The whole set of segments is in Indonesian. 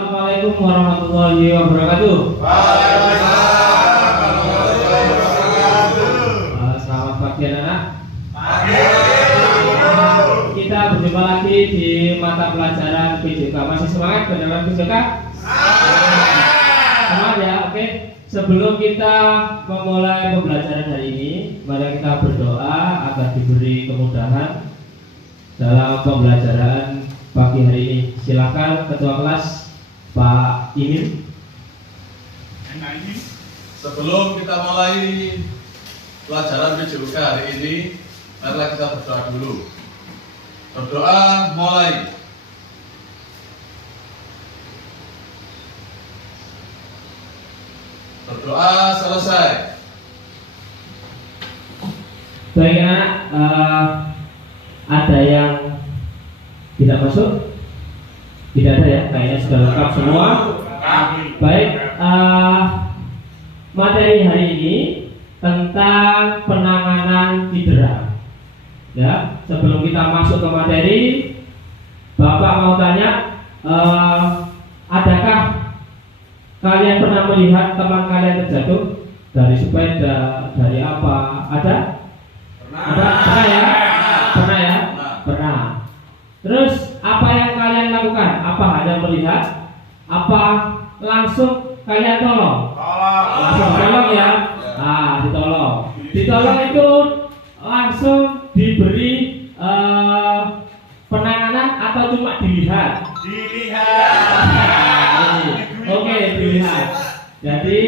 Assalamualaikum warahmatullahi wabarakatuh. Waalaikumsalam warahmatullahi wabarakatuh. Selamat pagi anak-anak. Pagi. Kita berjumpa lagi di mata pelajaran PJK. Masih semangat pelajaran PJK? Semangat ya, oke. Sebelum kita memulai pembelajaran hari ini, mari kita berdoa agar diberi kemudahan dalam pembelajaran pagi hari ini. Silakan Ketua Kelas Pak Imin. Sebelum kita mulai pelajaran PJK hari ini, marilah kita berdoa dulu. Berdoa mulai. Berdoa selesai. Baik anak, ada yang tidak masuk? Tidak ada ya, kayaknya sudah lengkap semua. Baik, materi hari ini tentang penanganan cedera. Ya, sebelum kita masuk ke materi, Bapak mau tanya, adakah kalian pernah melihat teman kalian terjatuh dari sepeda, dari apa? Ada? Pernah ya? Pernah ya? Pernah. Terus apa yang kalian lakukan? Apa hanya melihat? Apa langsung kalian tolong? Langsung tolong ya? Ditolong. Ditolong itu langsung diberi penanganan atau cuma dilihat? Oke, dilihat. Jadi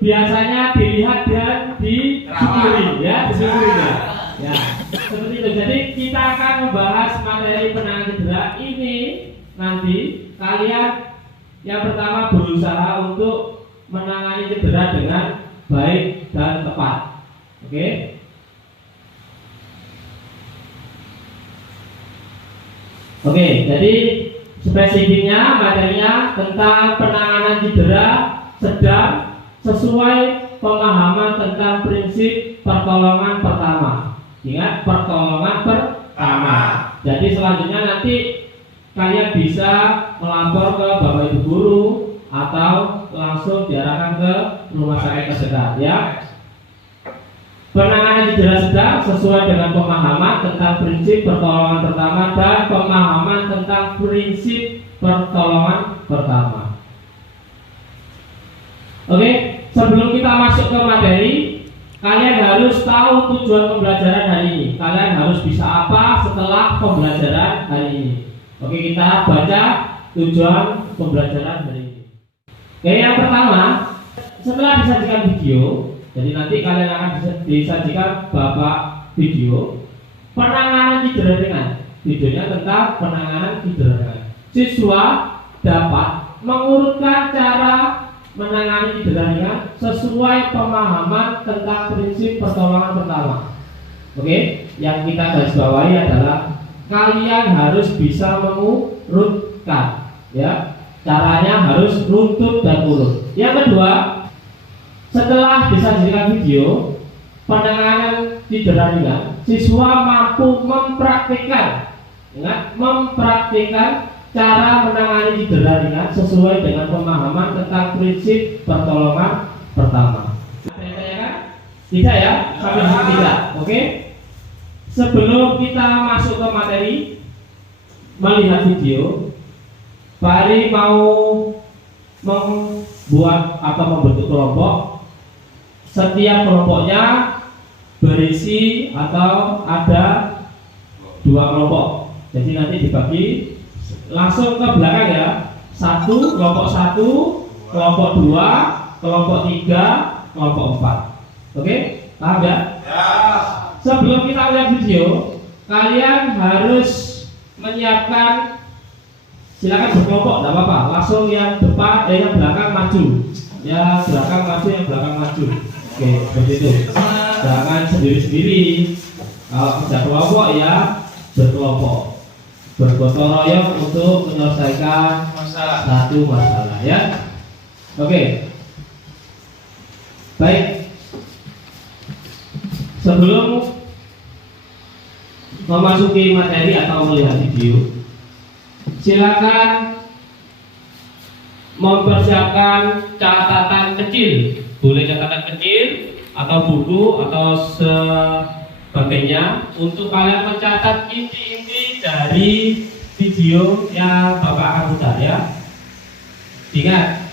biasanya dilihat dan disyukuri ya, disyukuri ya. Ya, seperti itu. Jadi kita akan membahas materi penanganan cedera ini. Nanti kalian yang pertama berusaha untuk menangani cedera dengan baik dan tepat. Oke? Oke, jadi spesifiknya materinya tentang penanganan cedera sedang sesuai pemahaman tentang prinsip pertolongan pertama. Ingat, pertolongan pertama. Jadi selanjutnya nanti kalian bisa melapor ke Bapak Ibu guru atau langsung diarahkan ke rumah sakit terdekat ya. Penanganan cedera sedang sesuai dengan pemahaman tentang prinsip pertolongan pertama dan pemahaman tentang prinsip pertolongan pertama. Oke, sebelum kita masuk ke materi, kalian harus tahu tujuan pembelajaran hari ini. Kalian harus bisa apa setelah pembelajaran hari ini. Oke, kita baca tujuan pembelajaran hari ini. Oke, yang pertama, setelah disajikan video, jadi nanti kalian akan disajikan Bapak video penanganan cedera ringan. Videonya tentang penanganan cedera ringan. Siswa dapat mengurutkan cara menangani cedera ringan sesuai pemahaman tentang prinsip pertolongan pertama. Oke, yang kita garis bawahi adalah kalian harus bisa mengurutkan, ya. Caranya harus runtut dan urut. Yang kedua, setelah disajikan video penanganan cedera ringan, siswa mampu mempraktikkan, ingat, mempraktikkan cara menangani cedera ringan sesuai dengan pemahaman tentang prinsip pertolongan pertama. Tidak ya? Sampai di sini tidak. Oke? Sebelum kita masuk ke materi melihat video, Pak Ari mau membuat atau membentuk kelompok. Setiap kelompoknya berisi atau ada 2 kelompok. Jadi nanti dibagi langsung ke belakang ya. Kelompok 1, kelompok 2, kelompok 3, kelompok 4. Oke? Paham ya? Sebelum kita lihat video, kalian harus menyiapkan, silakan berkelompok, tidak apa-apa. Langsung yang depan, yang belakang maju. Ya, belakang maju, yang belakang maju. Oke, seperti itu. Jangan sendiri-sendiri. Kalau kerja kelompok ya berkelompok, bergotong royong untuk menyelesaikan satu masalah ya. Oke. Baik. Sebelum memasuki materi atau melihat video, silakan mempersiapkan catatan kecil, boleh catatan kecil atau buku atau sebagainya untuk kalian mencatat inti-inti dari video yang Bapak akan putar ya. Ingat,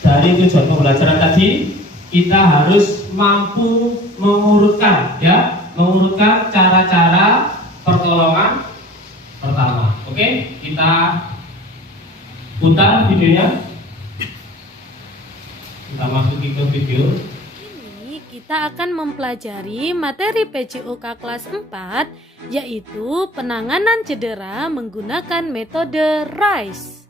dari tujuan pembelajaran tadi kita harus mampu mengurutkan ya, mengurutkan cara-cara pertolongan pertama. Oke, kita putar videonya. Kita masukin ke video. Ini kita akan mempelajari materi PJOK kelas 4, yaitu penanganan cedera menggunakan metode RICE.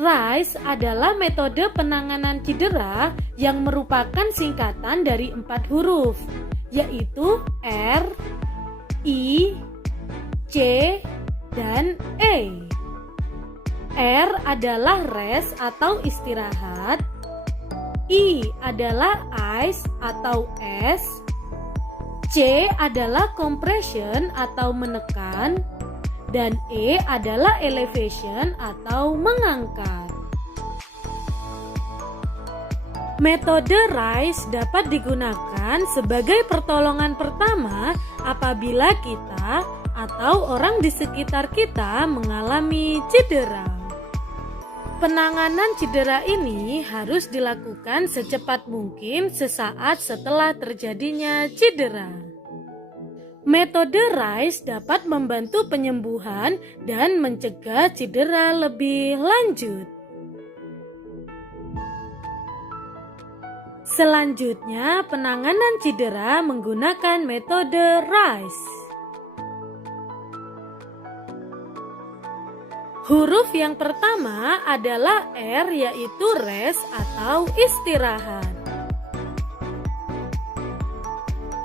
RICE adalah metode penanganan cedera yang merupakan singkatan dari 4 huruf, yaitu R, I, C, dan E. R adalah rest atau istirahat, I adalah ice atau es, C adalah compression atau menekan, dan E adalah elevation atau mengangkat. Metode RICE dapat digunakan sebagai pertolongan pertama apabila kita atau orang di sekitar kita mengalami cedera. Penanganan cedera ini harus dilakukan secepat mungkin sesaat setelah terjadinya cedera. Metode RICE dapat membantu penyembuhan dan mencegah cedera lebih lanjut. Selanjutnya, penanganan cedera menggunakan metode RICE. Huruf yang pertama adalah R, yaitu rest atau istirahat.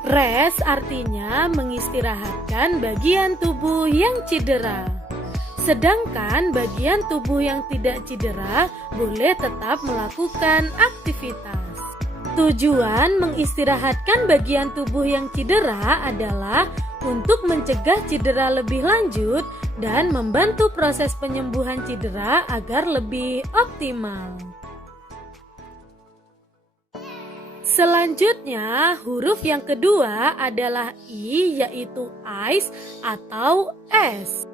Rest artinya mengistirahatkan bagian tubuh yang cedera. Sedangkan bagian tubuh yang tidak cedera boleh tetap melakukan aktivitas. Tujuan mengistirahatkan bagian tubuh yang cedera adalah untuk mencegah cedera lebih lanjut dan membantu proses penyembuhan cedera agar lebih optimal. Selanjutnya, huruf yang kedua adalah I, yaitu ice atau es.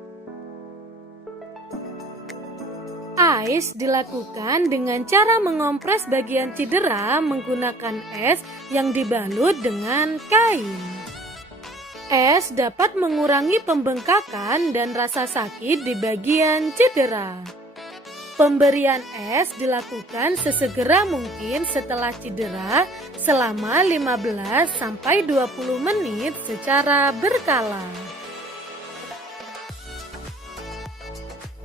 Ice dilakukan dengan cara mengompres bagian cedera menggunakan es yang dibalut dengan kain. Es dapat mengurangi pembengkakan dan rasa sakit di bagian cedera. Pemberian es dilakukan sesegera mungkin setelah cedera selama 15-20 menit secara berkala.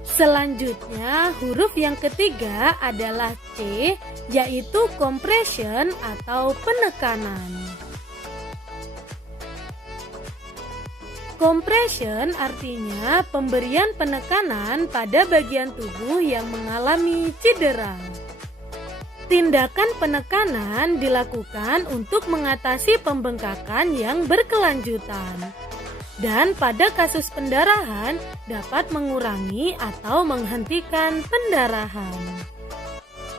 Selanjutnya, huruf yang ketiga adalah C, yaitu compression atau penekanan. Compression artinya pemberian penekanan pada bagian tubuh yang mengalami cedera. Tindakan penekanan dilakukan untuk mengatasi pembengkakan yang berkelanjutan. Dan pada kasus pendarahan dapat mengurangi atau menghentikan pendarahan.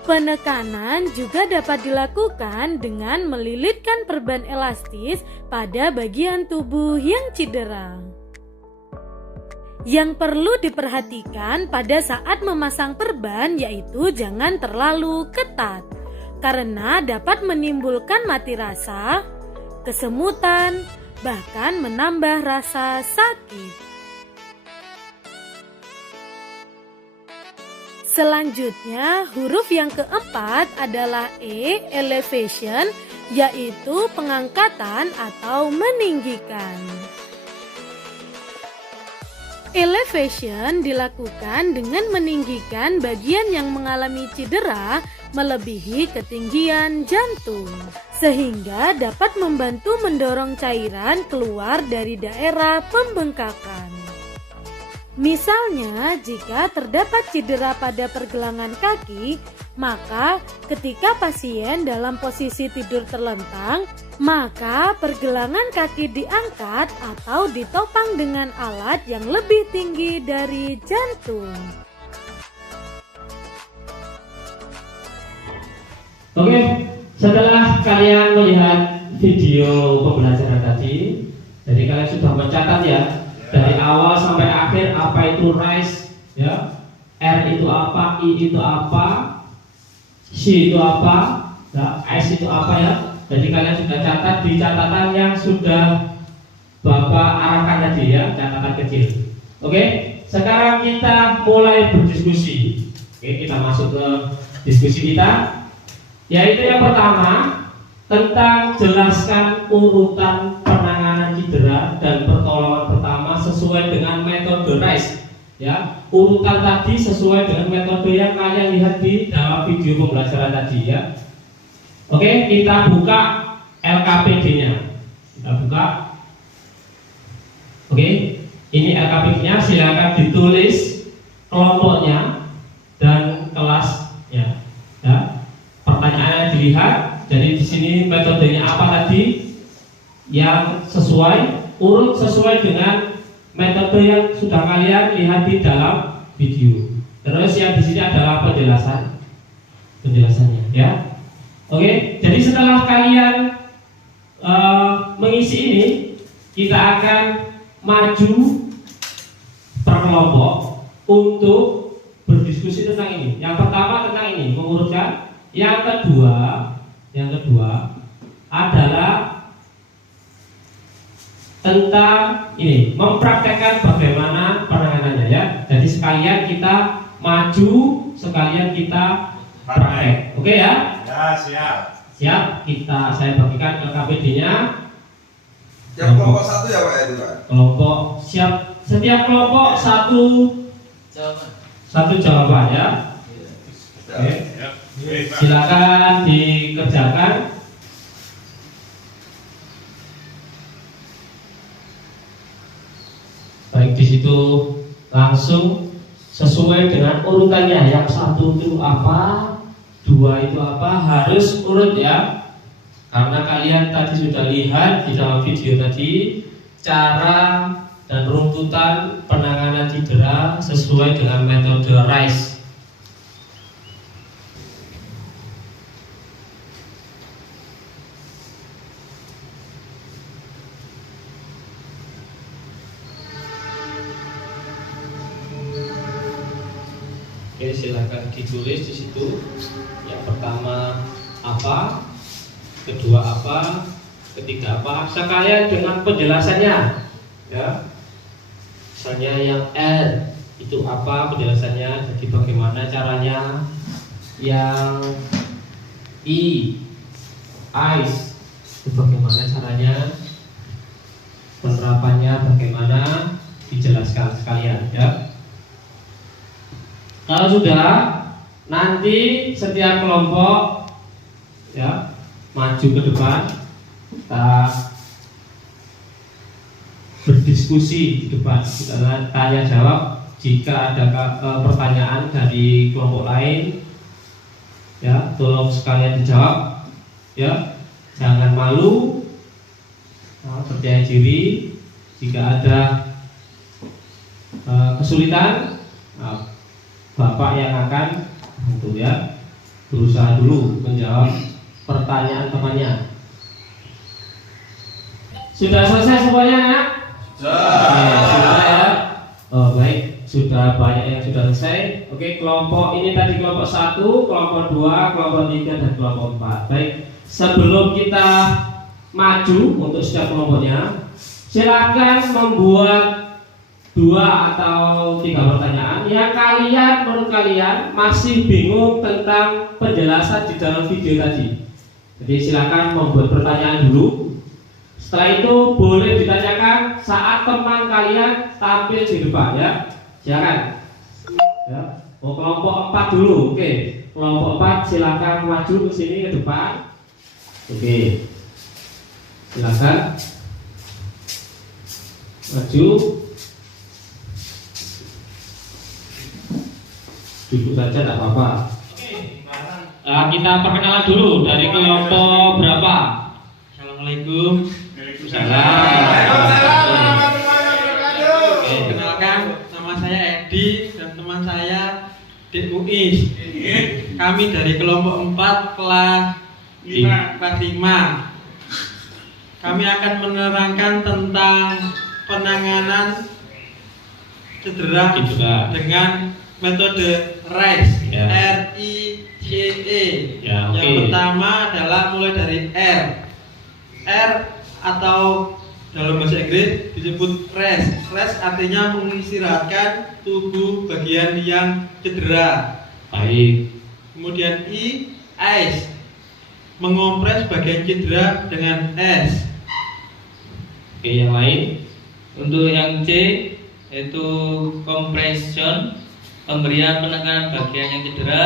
Penekanan juga dapat dilakukan dengan melilitkan perban elastis pada bagian tubuh yang cedera. Yang perlu diperhatikan pada saat memasang perban yaitu jangan terlalu ketat, karena dapat menimbulkan mati rasa, kesemutan, bahkan menambah rasa sakit. Selanjutnya, huruf yang keempat adalah E, elevation, yaitu pengangkatan atau meninggikan. Elevation dilakukan dengan meninggikan bagian yang mengalami cedera melebihi ketinggian jantung, sehingga dapat membantu mendorong cairan keluar dari daerah pembengkakan. Misalnya, jika terdapat cedera pada pergelangan kaki, maka ketika pasien dalam posisi tidur terlentang, maka pergelangan kaki diangkat atau ditopang dengan alat yang lebih tinggi dari jantung. Oke, setelah kalian melihat video pembelajaran tadi, jadi kalian sudah mencatat ya, dari awal sampai akhir apa itu RISE, ya, R itu apa, I itu apa, C itu apa, ya, S itu apa ya. Jadi kalian sudah catat di catatan yang sudah Bapak arahkan tadi ya, catatan kecil. Oke, sekarang kita mulai berdiskusi. Oke, kita masuk ke diskusi kita, yaitu yang pertama tentang jelaskan urutan penanganan cedera dan pertolongan pertama sesuai dengan metode RISE. Ya, urutan tadi sesuai dengan metode yang kalian lihat di dalam video pembelajaran tadi ya. Oke, kita buka LKPD-nya. Kita buka. Oke, ini LKPD-nya, silakan ditulis kelompoknya dan kelasnya. Ya. Pertanyaannya dilihat. Jadi di sini metodenya apa tadi? Yang sesuai, urut sesuai dengan metode yang sudah kalian lihat di dalam video. Terus yang di sini adalah penjelasannya, ya. Oke, jadi setelah kalian mengisi ini, kita akan maju per kelompok untuk berdiskusi tentang ini. Yang pertama tentang ini, mengurutkan. Yang kedua adalah tentang ini, mempraktekkan bagaimana penanganannya ya. Jadi sekalian kita maju, sekalian kita praktek. Oke ya? Ya, siap. Siap, saya bagikan ke KPD-nya. Yang kelompok satu ya Pak itu Pak? Kelompok siap, setiap kelompok satu jawaban ya. Oke. Silakan dikerjakan. Baik, di situ langsung sesuai dengan urutannya. Yang satu itu apa, dua itu apa, harus urut ya. Karena kalian tadi sudah lihat di dalam video tadi cara dan runtutan penanganan cedera sesuai dengan metode RISE. Oke, silakan ditulis di situ. Yang pertama apa, kedua apa, ketiga apa, sekalian dengan penjelasannya ya. Misalnya yang R itu apa penjelasannya, jadi bagaimana caranya. Yang I, ice, itu bagaimana caranya, penerapannya bagaimana, dijelaskan sekalian ya. Kalau sudah, nanti setiap kelompok ya maju ke depan, kita berdiskusi di depan, kita tanya jawab. Jika ada pertanyaan dari kelompok lain, ya tolong sekalian dijawab, ya jangan malu, percaya diri. Jika ada kesulitan, Bapak yang akan bantu ya, berusaha dulu menjawab pertanyaan temannya. Sudah selesai semuanya, Nak? Sudah ya. Oh baik, sudah banyak yang sudah selesai. Oke, kelompok ini tadi kelompok 1, kelompok 2, kelompok 3 dan kelompok 4. Baik, sebelum kita maju untuk setiap kelompoknya, silakan membuat 2 atau 3 pertanyaan yang menurut kalian masih bingung tentang penjelasan di dalam video tadi. Jadi silakan membuat pertanyaan dulu. Setelah itu boleh ditanyakan saat teman kalian tampil di depan ya. Silakan. Ya. Kelompok 4 dulu. Oke. Kelompok 4 silakan maju ke sini ke depan. Oke. Silakan. Maju. Duduk saja tidak apa-apa. Kita perkenalan dulu dari kelompok berapa? Assalamualaikum. Waalaikumsalam. Kenalkan, nama saya Edi dan teman saya DUIS. Kami dari kelompok 4 kelas 5. Kami akan menerangkan tentang penanganan cedera dengan metode RICE. Ya. RICE. Ya, Yang oke. pertama adalah mulai dari R. R atau dalam bahasa Inggris disebut rest. Rest artinya mengistirahatkan tubuh bagian yang cedera. Baik. Kemudian I, ice, mengompres bagian cedera dengan es. Oke, yang lain. Untuk yang C yaitu compression, pemberian penekanan bagian yang cedera.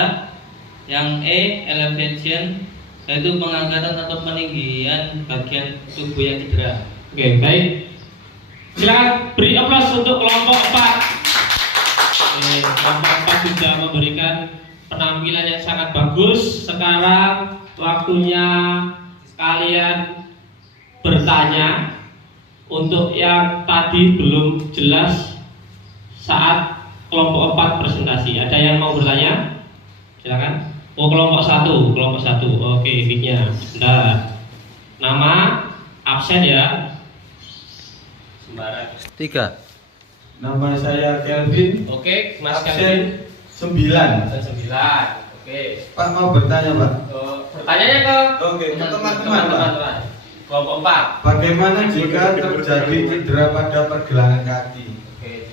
Yang E elevation, yaitu pengangkatan atau peninggian bagian tubuh yang cedera. Oke, baik. Silakan beri aplaus untuk kelompok 4. Kelompok 4 sudah memberikan penampilan yang sangat bagus. Sekarang waktunya kalian bertanya. Untuk yang tadi belum jelas saat kelompok 4 presentasi, ada yang mau bertanya? Silakan. Oh, kelompok 1. Oke, mic-nya. Sebentar. Nama, absen ya. Sembarang. 3. Nama saya Kelvin. Oke, Mas Absen Kevin. 9. Absen 9. Oke. Pak mau bertanya, Pak? Bertanyanya ke Oke, ke teman-teman, Pak. teman-teman. Kelompok 4. Bagaimana jika terjadi cedera pada pergelangan kaki? Oke.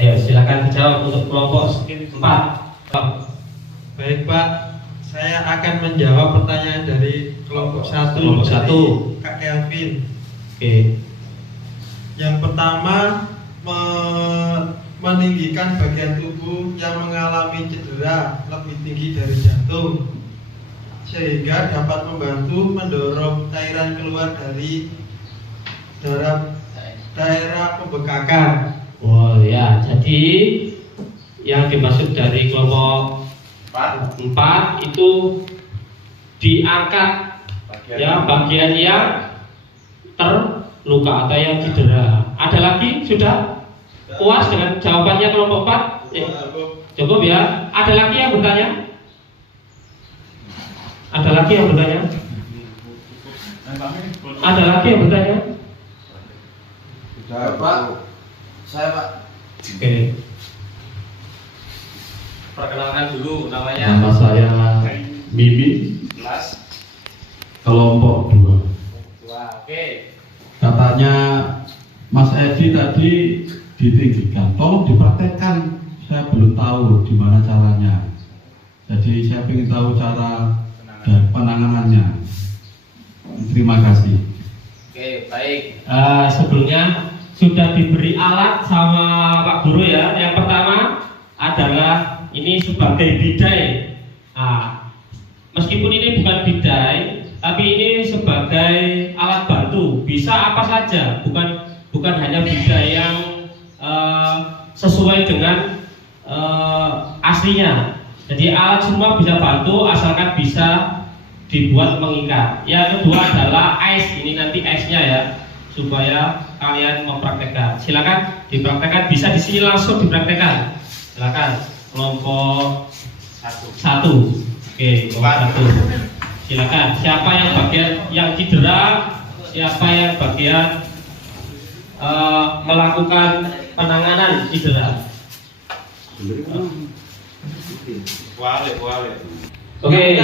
Ayo, silakan dijawab untuk kelompok 4. Baik Pak, saya akan menjawab pertanyaan dari kelompok 1. Kelompok dari 1. Kak Kelvin. Oke. Yang pertama, meninggikan bagian tubuh yang mengalami cedera lebih tinggi dari jantung, sehingga dapat membantu mendorong cairan keluar dari daerah pembekakan. Oh ya, jadi yang dimaksud dari kelompok 4 itu diangkat ya bagian yang terluka atau yang cedera. Ada lagi? Sudah puas dengan jawabannya kelompok 4? Cukup ya. Ada lagi yang bertanya? Ada lagi yang bertanya? Ada lagi yang bertanya? Sudah, Pak. Saya, Pak. Oke. Perkenalkan dulu namanya. Nama saya Mimi, kelompok 2. Oke. Katanya Mas Edi tadi ditinggikan. Tolong dipraktekkan. Saya belum tahu gimana caranya. Jadi saya ingin tahu cara dan penanganannya. Terima kasih. Oke, baik. Sebelumnya sudah diberi alat sama Pak Guru ya. Yang pertama adalah ini sebagai bidai. Meskipun ini bukan bidai, tapi ini sebagai alat bantu. Bisa apa saja, bukan hanya bidai yang sesuai dengan aslinya. Jadi alat semua bisa bantu asalkan bisa dibuat mengikat. Yang kedua adalah ice. Ini nanti ice-nya ya, supaya kalian mempraktekkan. Silakan dipraktekkan, bisa di sini langsung dipraktekkan. Silakan kelompok 1. Oke, kelompok 1. Silakan. Siapa yang bagian yang cedera, siapa yang bagian melakukan penanganan cedera. Oke.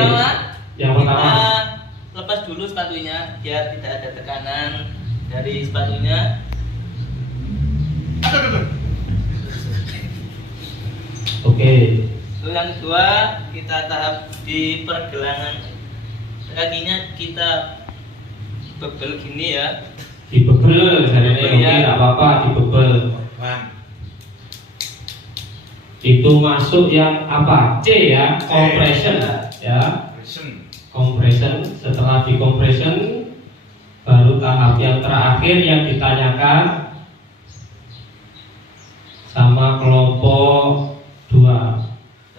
Yang pertama, Kita lepas dulu sepatunya biar tidak ada tekanan dari sepatunya. oke. Terus yang kedua, kita tahap di pergelangan kakinya, kita bebel gini ya. Dibebel, caranya Dibebel, oke, ya. nggak apa-apa, dibebel. Itu masuk yang apa? C ya, compression ya. Compression. Setelah di compression, baru tahap yang terakhir yang ditanyakan sama kelompok 2.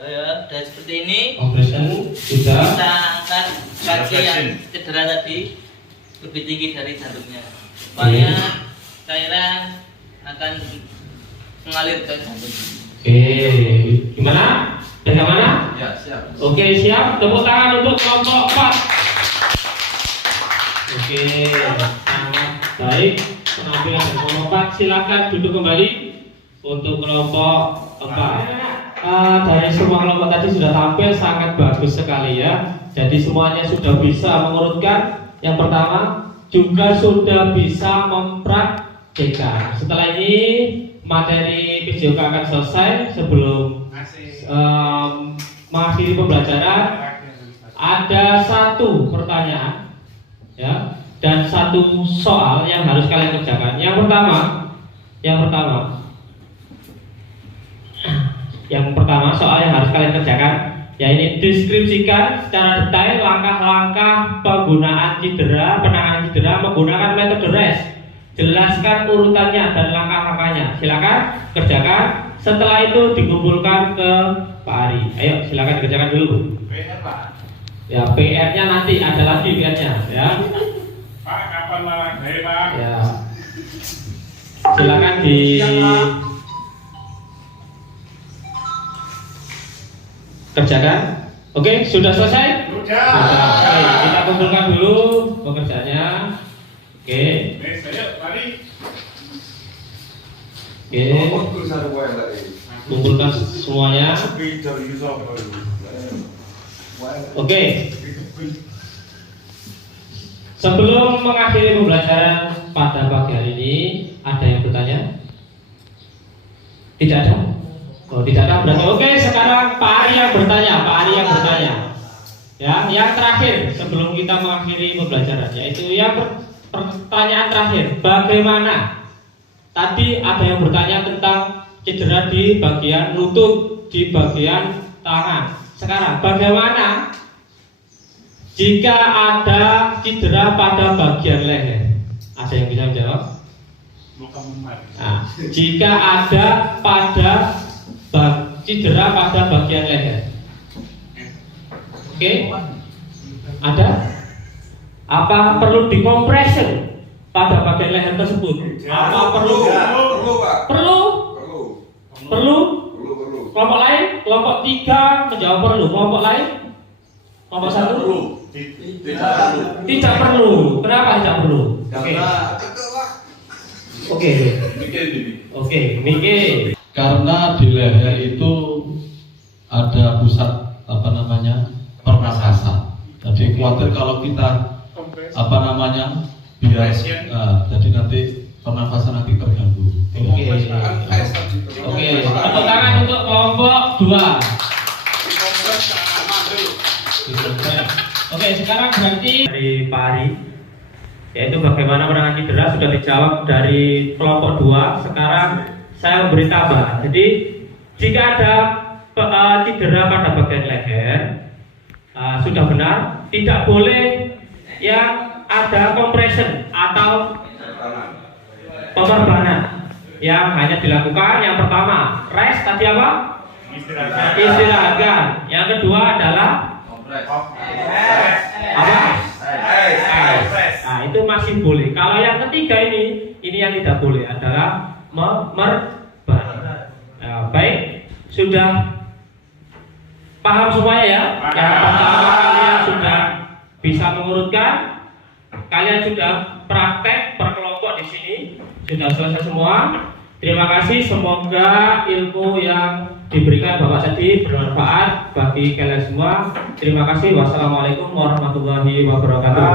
Ya, dan seperti ini Compression sudah. kita angkat kaki yang cedera tadi lebih tinggi dari jantungnya, supaya cairan akan mengalir ke jantung. Oke, gimana? Pegang mana? Ya, siap. Oke, siap. Tepuk tangan untuk kelompok 4. Oke, sangat baik penampilan dari kelompok 4. Silakan duduk kembali untuk kelompok 4. Dari semua kelompok tadi sudah tampil sangat bagus sekali ya. Jadi semuanya sudah bisa mengurutkan. Yang pertama juga sudah bisa mempraktikkan. Setelah ini materi PJOK akan selesai. Sebelum mengakhiri pembelajaran, ada satu pertanyaan ya dan satu soal yang harus kalian kerjakan. Yang pertama soal yang harus kalian kerjakan, ya ini deskripsikan secara detail langkah-langkah penggunaan cedera, penanganan cedera menggunakan metode RES. Jelaskan urutannya dan langkah-langkahnya. Silakan kerjakan. Setelah itu dikumpulkan ke Pak Ari. Ayo silakan dikerjakan dulu. PR Pak. Ya PR-nya nanti ada lagi PR-nya ya. Pak kapan malah Pak? Ya. Silakan di kerjakan. Oke, sudah selesai? Sudah. Oke, kita kumpulkan dulu pekerjaannya. Oke. Saya mari. Oke. Kumpulkan semuanya. Oke. Sebelum mengakhiri pembelajaran pada pagi hari ini, ada yang bertanya? Tidak ada? Oh, tidak ada berarti. Oke, sekarang Pak Ari yang bertanya. Ya, yang terakhir sebelum kita mengakhiri pembelajaran, yaitu yang pertanyaan terakhir. Bagaimana? Tadi ada yang bertanya tentang cedera di bagian lutut, di bagian tangan. Sekarang bagaimana jika ada cedera pada bagian leher? Ada yang bisa menjawab? Nah, jika ada cedera pada bagian leher. Oke? Ada? Apa perlu dikompresi pada bagian leher tersebut? Apa perlu? Pak. Perlu? Perlu? Kelompok lain? Kelompok 3 menjawab perlu. Kelompok lain? Kelompok 1? Tidak perlu. Kenapa tidak perlu? Oke. Oke, Miki. Karena di leher itu ada pusat pernafasan. Jadi khawatir kalau kita biar jadi nanti pernafasan nanti terganggu. Oke. Tepuk tangan untuk kelompok 2. Oke, sekarang berarti dari Pak Ari, yaitu bagaimana menangani cedera sudah dijawab dari kelompok 2. Sekarang saya memberi tambahan. Jadi jika ada cedera pada bagian leher, sudah benar, tidak boleh yang ada compression atau pemorbanan. Yang hanya dilakukan yang pertama, rest tadi apa? Istirahatkan. Yang kedua adalah apa? Nah, itu masih boleh. Kalau yang ketiga ini yang tidak boleh adalah memerban. Nah, baik, sudah paham semuanya ya? Yang pertama kalian sudah bisa mengurutkan, kalian sudah praktek per kelompok di sini, sudah selesai semua. Terima kasih, semoga ilmu yang diberikan Bapak tadi bermanfaat bagi kalian semua. Terima kasih. Wassalamualaikum warahmatullahi wabarakatuh.